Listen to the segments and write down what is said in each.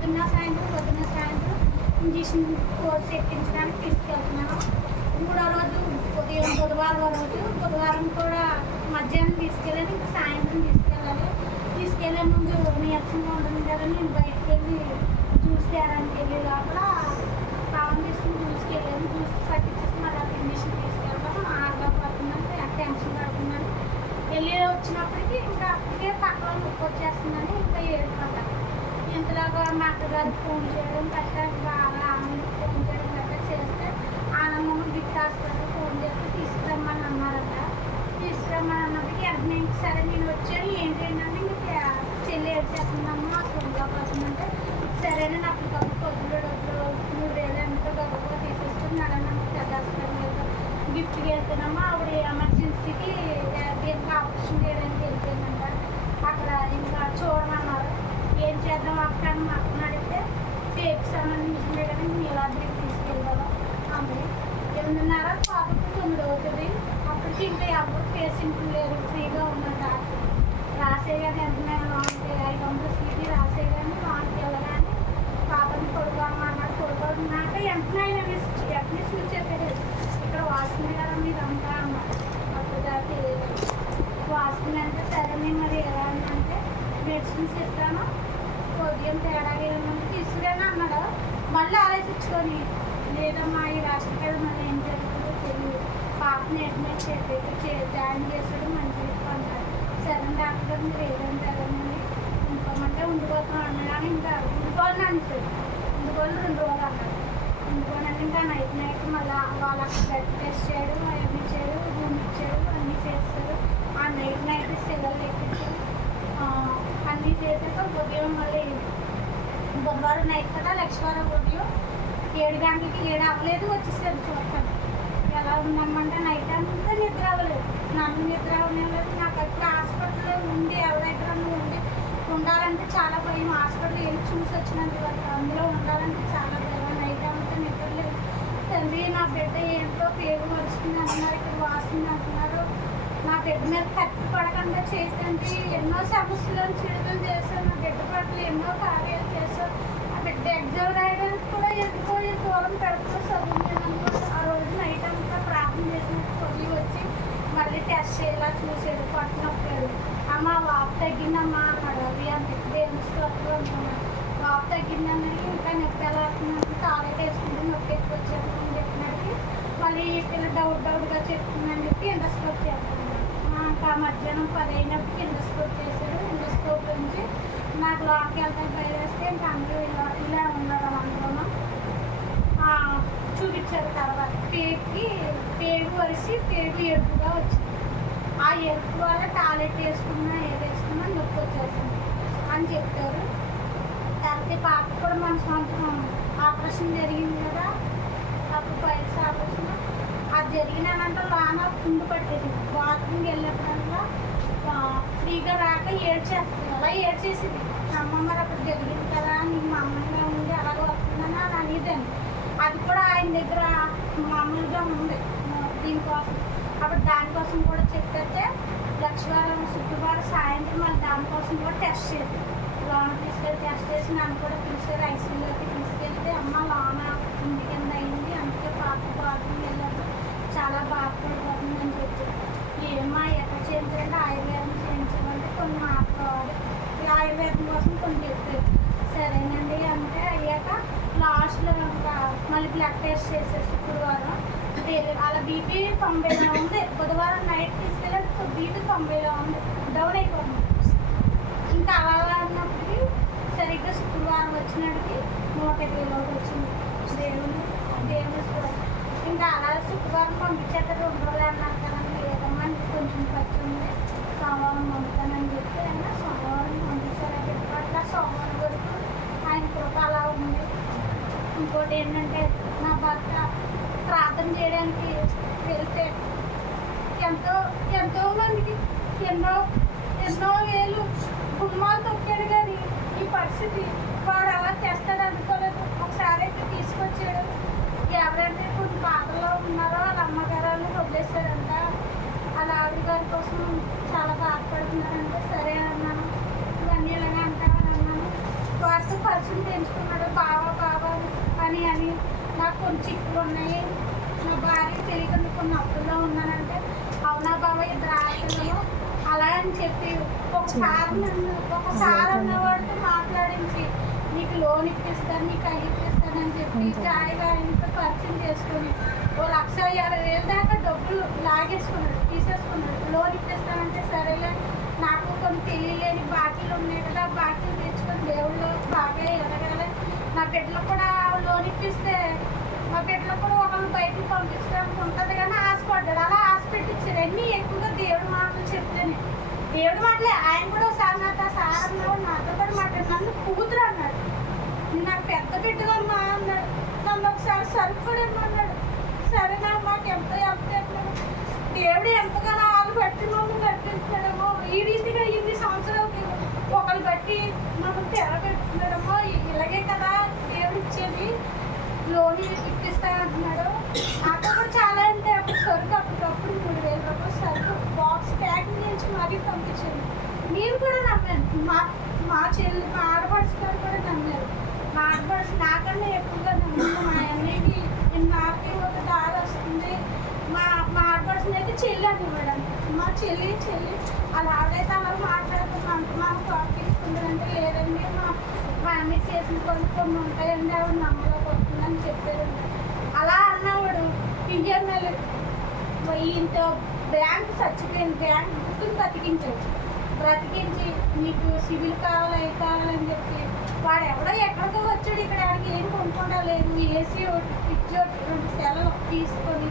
పొద్దున్న సాయంత్రం injection course ఎక్కించడానికి తీసుకెళ్తున్నాను. మూడో రోజు బుధవారం కూడా మధ్యాహ్నం తీసుకెళ్ళాలి, ఇంకా సాయంత్రం తీసుకెళ్ళాలి. తీసుకెళ్ళే ముందు నీరసంగా ఉంటుంది కదా, నేను బయటకు వెళ్ళి జ్యూస్ తేడానికి వెళ్ళి లోపల పావం తీసుకుని జ్యూస్కి వెళ్ళాను. జ్యూస్ పట్టించేసి మళ్ళీ ఇంజక్షన్ తీసుకెళ్ళాను. ఆరుగా పడుతుందని టెన్షన్ పడుతుందని వెళ్ళి వచ్చినప్పటికీ ఇంకా అప్పటికే పక్కన నొప్పి వచ్చేస్తుందని ఇంకా ఏడుపడ్డాను. ఇంతలాగా మా అక్కగారికి ఫోన్ చేయడం గట్రా బాగా ఆనందం ఫోన్ చేయడం గట్రా చేస్తే ఆనందమ్మ గిఫ్ట్ హాస్పిటల్ ఫోన్ చేస్తే తీసుకురమ్మని అన్నారట. తీసుకురమ్మని అన్నప్పటికీ వెంటనే సరే నేను వచ్చాను. ఏంటంటే ఇంకా చెల్లి ఏడ్చేస్తుందమ్మా ఫోన్గా పడుతుందంటే సరేనని అప్పటికప్పుడు పొద్దులో డబ్బులు 3000 ఎంతో గొప్పగా తీసేసుకుని నడనమ్మ పెద్ద హాస్పిటల్ గిఫ్ట్కి వెళ్తున్నామా. ఆవిడ ఎమర్జెన్సీకి దీనికి ఆపరేషన్ చేయడానికి వెళ్తుందంట. అక్కడ ఇంకా చూడమన్నారు. ఏం చేద్దాం అక్కడ మా అక్కని అడిగితే టేప్కి సంబంధించిందే కదా నీలాద్రికి తీసుకెళ్తాను అంది. 8:30 పాపకు 9 అవుతుంది. అప్పటికి ఇంకా ఎవరు పేషెంట్లు లేరు, ఫ్రీగా ఉన్నట్టు రాసేయగానే వెంటనే 500 సీటీ రాసేయగానే వానికి వెళ్ళగానే పాపని కొడుకోమన్నాడు. కొడుకున్నాక వెంటనే వెంటనే స్విచ్ చెప్పేది ఇక్కడ వాసుకునే కదా మీరు అంతా అన్నారు. అప్పుడు దాకా తెలియదు. వాసుకుని అంటే సరే నేను మరి ఎలా అంటే మెడిసిన్స్ ఇస్తాను, ఉదయం తేడా ఏమన్నా తీసుకురాని అన్నాడు. మళ్ళీ ఆలోచించుకొని లేదమ్మా ఈ రాష్ట్రపతి మళ్ళీ ఏం జరుగుతుందో తెలియదు, పాపని అడ్మిట్ జాయిన్ చేసాడు మంచిగా అన్నాడు. సరే డాక్టర్ మీరు ఏదంటే అదనండి ఇంకోమంటే ఉండిపోతాం అన్నాడు. ఇంకా ఉండిపోవాలని అనిపించాడు. ఉండిపోవాలి 2 రోజులు అన్నాడు. ఉండిపోయినాక ఇంకా నైట్ మళ్ళీ వాళ్ళ బ్లడ్ టెస్ట్ చేయడు, అవన్నీ ఇచ్చాడు, రూమ్ ఇచ్చాడు, అన్నీ చేస్తాడు. ఆ నైట్ సెలవులు ఎక్కించాడు. అన్నీ చేసాక ఉదయం మళ్ళీ బుధవారం నైట్ కదా లక్ష్మీవారం ఉదయం 7 గంటలకి 7 అవ్వలేదు వచ్చేసారు చూస్తాను. ఎలా ఉన్నామంటే నైట్ అంతా నిద్ర అవ్వలేదు, నన్ను నిద్ర అవ్వలేదు. నాకు అక్కడ హాస్పిటల్లో ఉండి ఎవరి దగ్గర ఉండాలంటే చాలా భయం. హాస్పిటల్ వెళ్ళి చూసి వచ్చినంత వరకు అందులో ఉండాలంటే చాలా భయం. నైట్ అంతా నిద్ర లేదు. తండ్రి నా బిడ్డ ఏంటో పేరు వస్తుంది అంటున్నారు, ఇక్కడ వాస్తుంది అంటున్నారు. నా బిడ్డ మీద కత్తి పడకుండా చేతండి ఎన్నో సమస్యలను చిడుదలు చేశాను. నా బిడ్డ పట్ల ఎన్నో కార్యాలు చేశాను. ఆ బిడ్డ ఎగ్జామ్ రాయడానికి కూడా ఎందుకో దూరం పెడుతూ చదువుతున్నాను. ఆ రోజు నైట్ అంతా ప్రార్థన చేసినట్టు పొద్దు వచ్చి మళ్ళీ టెస్ట్ చేయాలా చూసాడు. పట్టినప్పుడు అమ్మ వాపు తగ్గిందమ్మా అన్నాడు. అవి అంత దేవుని స్తోత్రం అనుకున్నాడు. వాపు తగ్గిందని ఇంకా నొప్పి ఎలా అవుతుందంటే టాయిలెట్ వేసుకుంటే నొప్పి ఎక్కువ వచ్చేస్తుందని చెప్పినట్టు మళ్ళీ పిల్ల డౌట్గా చెప్తుందని చెప్పి ఎండోస్కోప్ చేస్తున్నాడు. ఇంకా మధ్యాహ్నం 10 అయినప్పుడు ఎండోస్కోప్ చేశాడు. ఎండోస్కోప్ నుంచి నాకు లోకి వెళ్తాను బయలుదేస్తే ఇంకా అందరూ ఇలా ఉండడం అనుకున్నాం. చూపించారు తర్వాత పేగు వరిసి పేగు ఎరుపుగా వచ్చింది. ఆ ఎరుపు వల్ల టాయిలెట్ వేసుకున్నా ఏది వేసుకున్నా నొప్పి వచ్చేసింది అని చెప్తారు. తర్వాత పాప కూడా మన సంవత్సరం ఆపరేషన్ జరిగింది కదా, అప్పుడు పైల్స్ ఆపరేషన్ అది జరిగినానంటే లోన కుండు పట్టేది. బాత్రూమ్కి వెళ్ళినప్పుడల్లా ఫ్రీగా రాక ఏడ్చేస్తుంది. అలా ఏడ్చేసింది. అమ్మ మరి అప్పుడు జరిగింది కదా నీకు మా అమ్మగా ఉండి అలాగ వస్తుందని అని అనేదాన్ని. అది కూడా ఆయన దగ్గర మామూలుగా ఉంది దీనికోసం. అప్పుడు దానికోసం కూడా చెప్పేస్తే లక్ష్మీవారం శుక్రవారం సాయంత్రం మళ్ళీ దానికోసం కూడా టెస్ట్ చేసి లోన తీసుకెళ్ళి టెస్ట్ చేసి నన్ను కూడా పిలిచారు. ఐసీయూలోకి తీసుకెళ్తే అమ్మ లోన ఇంటి కింద అయింది, అందుకే పాప బాత్రూమ్కి వెళ్ళారు, చాలా బాధపడిపోతుందని చెప్పారు. ఏమా ఎక్కడ చేయించాలంటే ఆయుర్వేదం చేయించాలంటే కొన్ని మాట్లాడాలి. ఆయుర్వేదం కోసం కొన్ని చెప్పారు. సరేనండి అంటే అయ్యాక లాస్ట్లో ఇంకా మళ్ళీ బ్లడ్ టెస్ట్ చేశారు శుక్రవారం. అలా బీపీ 90లో ఉంది. బుధవారం నైట్ తీసుకెళ్ళి బీపీ 90లో ఉంది, డౌన్ అయిపోతుంది. ఇంకా అలా అన్నప్పటికీ సరిగ్గా శుక్రవారం వచ్చినట్టుకి 120లోకి వచ్చింది. దేవుని కూడా ఇంకా అలా శుక్రవారం పంపించేస్తారు. 2 రోజులు అన్నారు కదండి, లేదమ్మా కొంచెం ఖర్చు ఉంది సోమవారం పంపుతానని చెప్పి అయినా సోమవారం పంపించారు. అట్లా సోమవారం వరకు ఆయన కృప అలా ఉంది. ఇంకోటి ఏంటంటే నా భర్త ప్రార్థన చేయడానికి వెళ్తే ఎంతో మందికి ఎన్నో వేలు గుమ్మాలు తొక్కాడు. కానీ ఈ పరిస్థితి వాడు అలా తెస్తాడు అనుకోలేదు. ఒకసారి అయితే తీసుకొచ్చాడు. ఎవరైతే కొన్ని బాధల్లో ఉన్నారో వాళ్ళ అమ్మగారు వదిలేశారంట. అలా ఆవిడ గారి కోసం చాలా బాధపడుతున్నారంటే సరే అన్నాను. ఇవన్నీ ఇలాగే అంటామని అన్నాను. వాటితో పరిచయం వ్యాక్సిన్ చేయించుకున్నాడు బావా బావా అని నాకు కొన్ని చిక్కులు ఉన్నాయి, నా భార్య తెలియకుండా కొన్ని అప్పుల్లో ఉన్నానంటే అవునా బాబా ఇద్దరు ఆడపిల్లలు అలా అని చెప్పి ఒకసారి అన్నవాడితో మాట్లాడించి నీకు లోన్ ఇప్పిస్తాను నీకు అవి ఇప్పిస్తానని చెప్పి జాయిగా ఇంత పరిచయం చేసుకొని 1,60,000 దాకా డబ్బులు లాగేసుకున్నాడు, తీసేసుకున్నాడు. లోన్ ఇప్పిస్తానంటే సరేలే నాకు కొన్ని తెలియలేని బాకీలు ఉన్నాయి కదా, బాకీలు తెచ్చుకొని దేవుళ్ళు బాగా ఎదగాలి, నా బిడ్డలు కూడా లోన్ ఇప్పిస్తే మా బిడ్డలు కూడా ఒకళ్ళు బయటకు పంపించడానికి ఉంటుంది కానీ ఆశపడ్డాడు. అలా ఆశ పెట్టించాడు. అన్నీ ఎక్కువగా దేవుడి మాటలు చెప్తేనే దేవుడి మాటలే. ఆయన కూడా ఒకసారి నాతో సార్ అన్నాడు, నాతో కూడా మాట్లాడు, నన్ను కూతురు అన్నాడు, నాకు పెద్ద బిడ్డగా అన్నాడు, నన్ను ఒకసారి సరుకు కూడా ఇమ్మన్నాడు. సరే నాకు మాకు ఎంత దేవుడు ఎంతగానో వాళ్ళు బట్టి మమ్మల్ని కట్టించాడేమో, ఈ రీతిగా ఇన్ని సంవత్సరాలకి ఒకరు బట్టి మనం తెరబెట్టుకున్నాడేమో. ఇలాగే కదా దేవుడు ఇచ్చేది, లోన్ ఇప్పిస్తానంటున్నాడు. నాకు కూడా చాలా అంటే అప్పుడు సరుకు అప్పటికప్పుడు 3,000 రూపాయలు సరుకు బాక్స్ ప్యాకింగ్ చేసి మరీ పంపించాను. నేను కూడా నమ్మాను, మా చెల్లి మా ఆడపడుచు గారు కూడా నమ్మారు. మా ఆడపడుచు నాకన్నా ఎక్కువగా నమ్మాను. మా అన్నయ్యకి నాకు ఒక దారి వస్తుంది, మా ఆడపడుచుని అయితే చెల్లి అనేవాడు. మా చెల్లి అలా ఆవిడైతే అలా మాట్లాడుతున్నాను, మాకు తీసుకుంటుందంటే లేదండి మా అన్నయ్య చేసిన కొన్ని ఉంటాయండి ఆవిడ నమ్మలేకపోతుందని చెప్పారండి. అలా అన్నవాడు పిఎంఎల్ ఇంత బ్యాంక్ చచ్చిపోయింది, బ్యాంక్ బుక్కుని బ్రతికించి నీకు సివిల్ కావాలి అవి కావాలని చెప్పి వాడు ఎవడో ఎక్కడికో వచ్చాడు, ఇక్కడ ఆడికి ఏం కొనుక్కోలేదు, ఏసీ ఒకటి ఫ్రిడ్జ్ ఒకటి 2 సెలవు తీసుకొని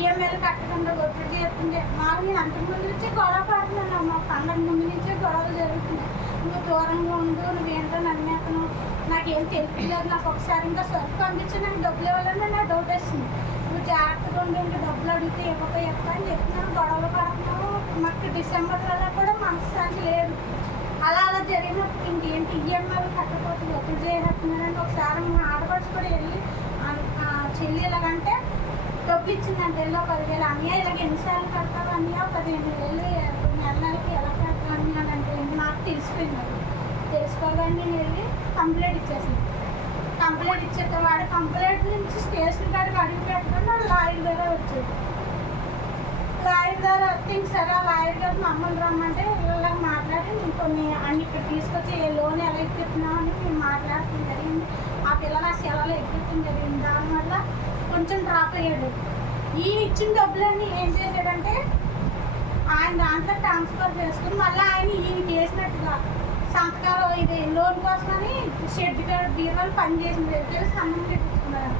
ఈఎంఐలు కట్టకుండా ఒత్తిడి చేస్తుంటే మాకు నేను అంతకుముందు నుంచే గొడవ పడుతున్నాను. మా పండగ ముందు నుంచే గొడవలు జరుగుతున్నాయి. నువ్వు దూరంగా ఉండు, నువ్వేంటో నమ్మేతను, నాకేం తెలియలేదు, నాకు ఒకసారి ఇంకా సరుకు పంపించి నాకు డబ్బులు ఇవ్వాలని నాకు డౌట్ వేస్తుంది, నువ్వు జాగ్రత్తగా ఉండి ఇంకా డబ్బులు అడిగితే ఇవ్వక అని చెప్తున్నాను. గొడవలు పడుతున్నావు. మాకు డిసెంబర్లలో కూడా మనశ్శాంతి లేదు. అలా జరిగినప్పుడు ఇంకేంటి ఈఎంఐలు కట్టకపోతే ఒత్తిడి చేసేస్తున్నారని ఒకసారి మా ఆడపడుచు కూడా వెళ్ళి చెల్లి ఎలాగంటే డబ్బులు ఇచ్చిందంటే వెళ్ళి 10,000 అన్నయ్య ఇలాగ ఎన్నిసార్లు కడతావు అన్నయ్య 15,000 నెలకి ఎలా కడతావు అని అంటే నాకు తెలిసిపోయింది. తెలుసుకోగానే నేను వెళ్ళి కంప్లైంట్ ఇచ్చేసాను. కంప్లైంట్ ఇచ్చేట వాడు కంప్లైంట్ నుంచి స్టేషన్ కాడికి అడిగి పెట్టడం వాడు లాయర్ దగ్గర వచ్చాడు. లాయర్ దగ్గర వస్తే సరే ఆ లాయర్ గారు మమ్మల్ని రమ్మంటే ఇలా మాట్లాడి నేను కొన్ని అన్ని ఇక్కడ తీసుకొచ్చి ఏ లోన్ ఎలా ఎక్కిస్తున్నావు అని మేము మాట్లాడటం జరిగింది. ఆ పిల్లలు ఆ సెలవులు ఎక్కించడం జరిగింది. దానివల్ల కొంచెం డ్రాప్ అయ్యాడు. ఈ ఇచ్చిన డబ్బులన్నీ ఏం చేశాడంటే ఆయన దాంట్లో ట్రాన్స్ఫర్ చేసుకుని మళ్ళీ ఆయన ఈయనకి వేసినట్టుగా సంతకాలు ఇది లోన్ కోసమని షెడ్ బీరువాలు పనిచేసిన దగ్గర సంతకం పెట్టించుకున్నారు.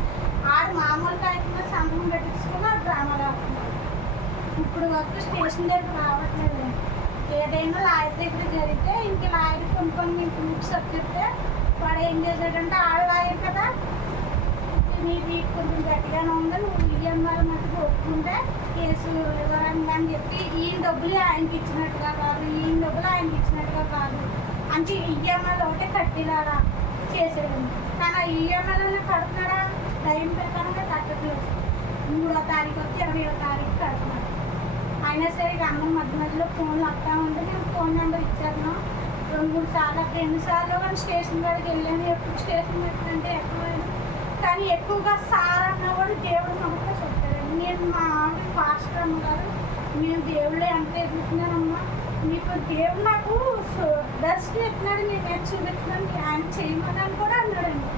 ఆడు మామూలు కాకుండా సంతకం పెట్టించుకుని డ్రామాలు ఆడుతున్నారు. ఇప్పుడు వరకు స్టేషన్ దగ్గర రావట్లేదు. ఏదైనా లాయర్ దగ్గర జరిగితే ఇంక లాయర్ కొన్ని ప్రూఫ్స్ చెప్తే వాడు ఏం చేశాడంటే ఆడ లాయర్ కదా నీది కొంచెం గట్టిగానే ఉంది, నువ్వు ఈఎంఐ మట్టుకు ఒప్పుకుంటే కేసు వివరంగా అని చెప్పి ఈయన డబ్బులు ఆయనకి ఇచ్చినట్టుగా కాదు అంటే ఈఎంఐలు ఒకటే కట్టిలాగా చేసేదండి. కానీ ఆ ఈఎంఐలను కడుతున్నాడా టైం ప్రకారంగా కట్టట్లేదు. 3వ తారీఖు వచ్చి 20వ తారీఖు కడుతున్నాడు. అయినా సరే ఇక అమ్మ మధ్యలో ఫోన్లు వస్తూ ఉంటే నేను ఫోన్ నెంబర్ ఇచ్చాను. 2-3 సార్లు 2 సార్లు కానీ స్టేషన్ కాడికి వెళ్ళాను. ఎప్పుడు స్టేషన్ పెట్టినంటే ఎక్కువ కానీ ఎక్కువగా సార్ అన్నవాడు దేవుడు నమ్మకం చెప్తారండి. నేను మా ఆవిడ పాస్టర్ అమ్మగారు నేను దేవుడే ఎంత ఎదుగుతున్నానమ్మా, మీకు దేవుడు నాకు దర్శనం ఎత్తున్నాడు, నేను ఏం చూపించినాను ఆయన చేయమని కూడా అన్నాడండి.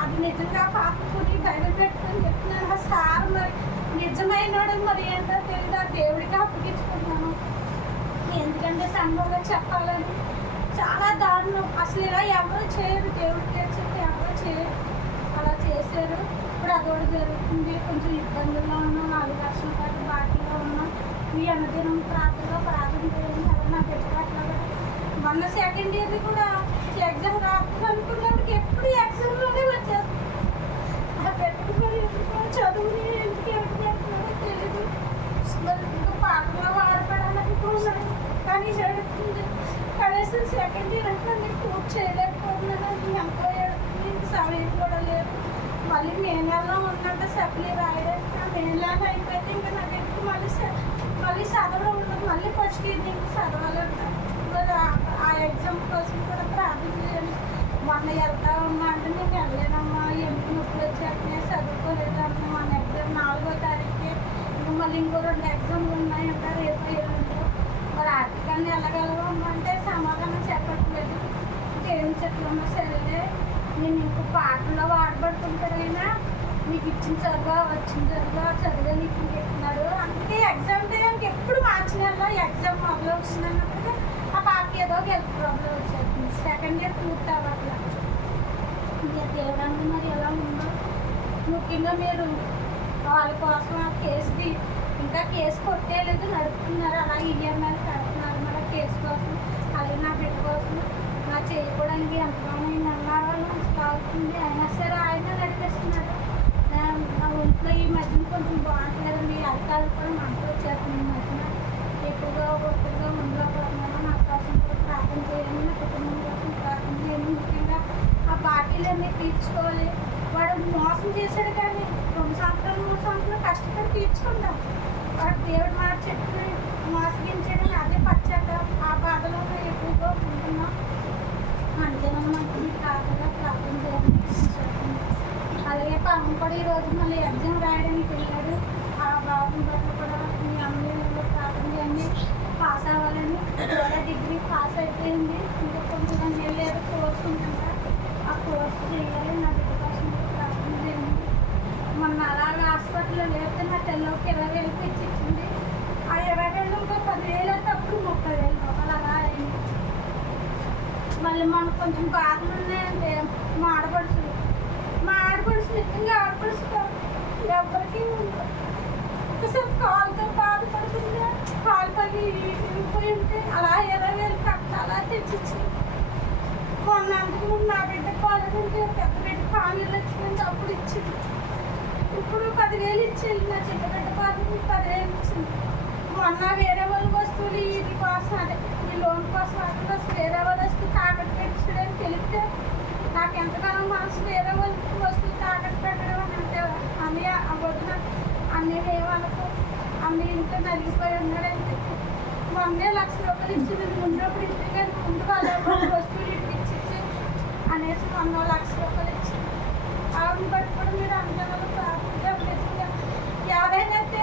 అది నిజంగా పాపకుని బయట పెట్టుకొని చెప్తున్నాను. ఆ సార్ మరి నిజమైనడు మరి ఏంటో తెలియదు, దేవుడికి అప్పగించుకుంటున్నాను. ఎందుకంటే సంఘంలో చెప్పాలని చాలా దారుణం. అసలు ఇలా ఎవరు చేయరు, దేవుడికి చెప్తే ఎవరు చేయరు. అలా చేశారు. ఇప్పుడు అదొకటి జరుగుతుంది. కొంచెం ఇబ్బందుల్లో ఉన్నాం, 4 లక్షల పాటు బాకీలో ఉన్నాం. ఈ అనుదినం ప్రార్థన చేయండి అలా నాకు ఎప్పట్లా. మొన్న సెకండ్ ఇయర్ది కూడా ఎగ్జామ్ రాకుండా అనుకున్నప్పటికి ఎప్పుడు ఎగ్జామ్లోనే వచ్చేస్తుంది. ఆ పెట్టుకుని చదువుని ఎందుకు ఎవరికేస్తున్నారో తెలీదు. ఇంకా పాటలో వాడపడాలనుకున్నాను కానీ జరుగుతుంది. కనీసం సెకండ్ ఇయర్ అంటే నేను పూర్తి చేయలేకపోతున్నాను. ఎంతో సమయం కూడా లేదు. మళ్ళీ మే నెలలో ఉన్నట్టు సప్లీ రాయడానికి ఆ మే నెల అయిపోతే ఇంకా నాకు ఎక్కువ మళ్ళీ చదవడం ఉండదు. మళ్ళీ ఫస్ట్ ఇయర్ ఇంకా చదవాలంట. ఆ ఎగ్జామ్ కోసం కూడా ప్రార్థన చేయాలి. మొన్న వెళ్తా ఉన్నా రెండు ఎగ్జామ్లు ఉన్నాయంట రేపు ఎల్లుండో. మరి ఆర్థికంగా వెళ్ళగలమంటే సమాధానం చెప్పట్లేదు. ఏం చెప్పమ్మా సరేలే నేను ఇంకో పాటల్లో వాడబడుతుంటారైనా మీకు ఇచ్చిన చదువు వచ్చిన చదువు నీకు చెప్తున్నాడు. అందుకే ఎగ్జామ్ టైంకి ఎప్పుడు మార్చి నెలలో ఎగ్జామ్ మొదలు వచ్చిందన్నప్పుడు ఆ పాపకి ఏదో హెల్త్ ప్రాబ్లం వచ్చేస్తుంది. సెకండ్ ఇయర్ పూర్తి అవ్వట్లా. ఇంకా దేవుడానికి మరి ఎలా ఉందో. ముఖ్యంగా మీరు వాళ్ళ కోసం ఆ కేసుది ఇంకా కేసు కొట్టేయలేదు, నడుపుతున్నారు. అలా ఈఎంఐలు కడుతున్నారు మళ్ళీ కేసు కోసం. అలాగే నా బిడ్డ కోసం నా చేయడానికి ఎంతగానో అన్నారు కావుతుంది. అయినా సరే ఆయన నడిపిస్తున్నారు. నా ఒంట్లో ఈ మధ్యన కొంచెం బాగుంటుందండి. అర్థాలు కూడా మనకు వచ్చేస్తుంది. ఈ మధ్యన ఎక్కువగా ఒత్తిడిగా ఉండకపోతున్నాను. నా కోసం కూడా ప్రార్థన చేయండి, నా కుటుంబం కోసం ప్రార్థన చేయండి. ముఖ్యంగా ఆ బాకీలన్నీ తీర్చుకోవాలి. వాడు మోసం చేశాడు కానీ 2 సంవత్సరాలు 3 సంవత్సరాలు కష్టపడి తీర్చుకుంటాం. వాడు దేవుడు మాట చెప్పి మోసగించాడని అదే పచ్చాక ఆ బాధలో ఎక్కువగా ఉంటున్నాం. అంతేనమ్మా మీ కాకుండా ప్రార్థన చేయండి. అలాగే పవన్ కూడా ఈరోజు మళ్ళీ ఎగ్జామ్ రాయడానికి వెళ్ళాడు. ఆ బాబుని బట్టి కూడా మీ అమ్మలో ప్రార్థన చేయండి, పాస్ అవ్వాలని. కూడా డిగ్రీ పాస్ అయిపోయింది. ఇంకా కొంచెం వెళ్ళారు కోర్సు ఉంటుందా ఆ కోర్సు చేయాలి. నా బిడ్డ కోసం ప్రార్థన చేయండి. మొన్న అలాగే హాస్పిటల్లో లేకపోతే నా తెల్లకి 20,000 ఇచ్చింది. ఆ 20,000 ఇంకో 10,000 అయితే అప్పుడు 30,000 రూపాయలు అలా అయింది. మళ్ళీ మనకు కొంచెం బాధలు ఉన్నాయంటే మా ఆడపడుచులు నిజంగా ఆడపడుచుకో ఎవరికి ఒకసారి కాలుతో బాధపడుతుంటే కాలు పని విరిగిపోయి ఉంటే అలా 20,000 కట్టాలా తెచ్చిచ్చి కొన్నందుకు ముందు నా బిడ్డ కాలేజ్ ఉంటే పెద్ద బిడ్డ కానీళ్ళు వచ్చింది అప్పుడు ఇచ్చింది. ఇప్పుడు 10,000 ఇచ్చేది. నా చిన్న బిడ్డ కాలేజీ 10,000 ఇచ్చింది. మొన్న వేరే వాళ్ళ వస్తువులు ఇది కోసం అదే ఈ లోన్ కోసం అక్కడ వేరే వాళ్ళ వస్తువు తాకట్టు పెట్టడం తెలిపితే నాకు ఎంతగానో మనసు వేరే వాళ్ళకి వస్తువు తాకట్టు పెట్టడం అని అంటే అన్నయ్య వదిన అన్నయ్య వాళ్ళకు అన్నయ్య ఇంట్లో నలిగిపోయి ఉన్నాడంటే మొన్నే 1,00,000 రూపాయలు ఇచ్చింది. ముందప్పుడు ఇచ్చింది కానీ ముందు వాళ్ళ వస్తువులు ఇచ్చి అనేసి మొన్న 1,00,000 రూపాయలు ఇచ్చింది. ఆవిడని బట్టి కూడా మీరు అందరూ ప్రార్థన ఎవరైనా అయితే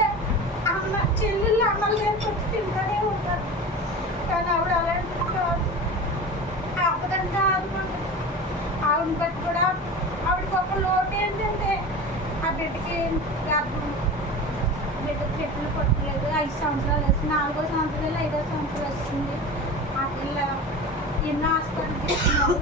అమ్మ చెల్లెళ్ళు అమ్మలు గారికి వచ్చి తింటూనే ఉంటారు. కానీ ఆవిడ అలాంటి కాదు. ఆపదంగా ఆదుకుంటుంది. ఆవిడని బట్టి కూడా ఆవిడకి ఒక లోటు ఏంటంటే ఆ బిడ్డకి గర్భం బిడ్డకి చెట్లు కొట్టలేదు. 5 సంవత్సరాలు వస్తుంది. 4వ సంవత్సరాలు 5వ సంవత్సరం వస్తుంది. ఆ పిల్ల ఎన్నో హాస్పిటల్ తీసుకున్నారు.